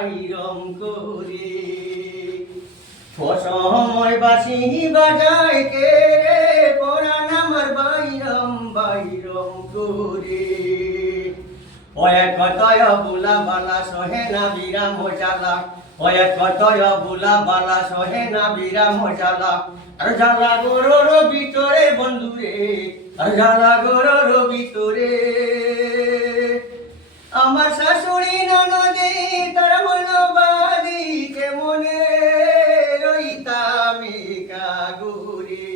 বাইরম করে অসময় বাঁশি বাজায় কে রে পরাণ আমার বাইরম বাইরম করে ওয়ে কতয় বুলা বালা সহে না বিরাম জ্বালা ওয়ে কতয় বুলা বালা সহে না বিরাম জ্বালা আর জ্বালা গরুর ভিতরে বন্ধুরে আর জ্বালা গরুর ভিতরে আমার শাশুড়ি ননদে তার মনোবাদী কেমনে রইতাম কাগুরে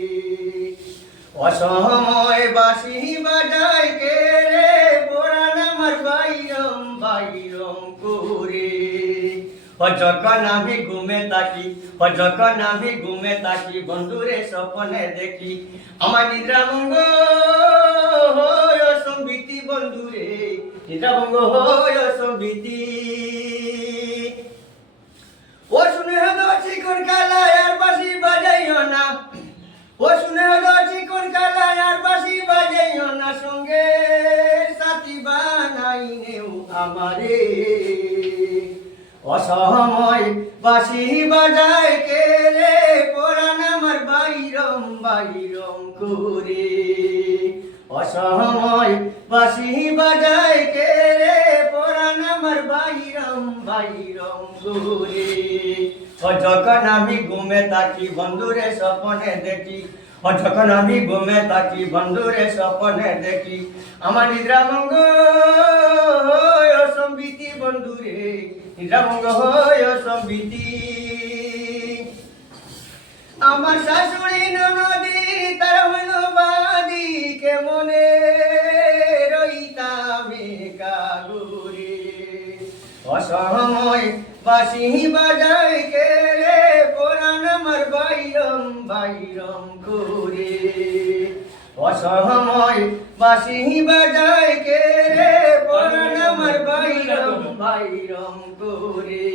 অসময় বাঁশি বাজায় কে রে পরাণ আমার বাইরম বাইরম করে যখন আমি ঘুমে থাকি যখন আমি ঘুমে থাকি বন্ধুরে স্বপ্নে দেখি আমার নিদ্রাভঙ্গ হয় সম্বিতি বন্ধুরে নিদ্রাভঙ্গ হয় সম্বিতি ও শুনে হলো চিকন কালায় আর বাঁশি বাজাইও না ও শুনে হলো চিকন কালায় আর বাঁশি বাজাইও না সঙ্গে সাথী বানাই নেও আমারে অসময় বাঁশি বাজায় কে রে পরাণ আমার বাইরম বাইরম করে অসময় বাঁশি বাজায় কে রে পরাণ আমার বাইরম বাইরম করে যখন আমি ঘুমে থাকি বন্ধুরে স্বপ্নে দেখি যখন আমি ঘুমে থাকি বন্ধুরে স্বপ্নে দেখি আমার নিদ্রাভঙ্গ সম্বিতি বন্ধুরে নিদ্রাভঙ্গ হয় সম্বিতি আমার শাশুড়ি ননদী তার মনোবাদী কেমনে রইতাম কাগুরে অসময় বাঁশি বাজায় কে রে পরাণ আমার বাইরম বাইরম করে অসময় বাঁশি বাজায় কে রে পরাণ আমার বাইরম বাইরম করে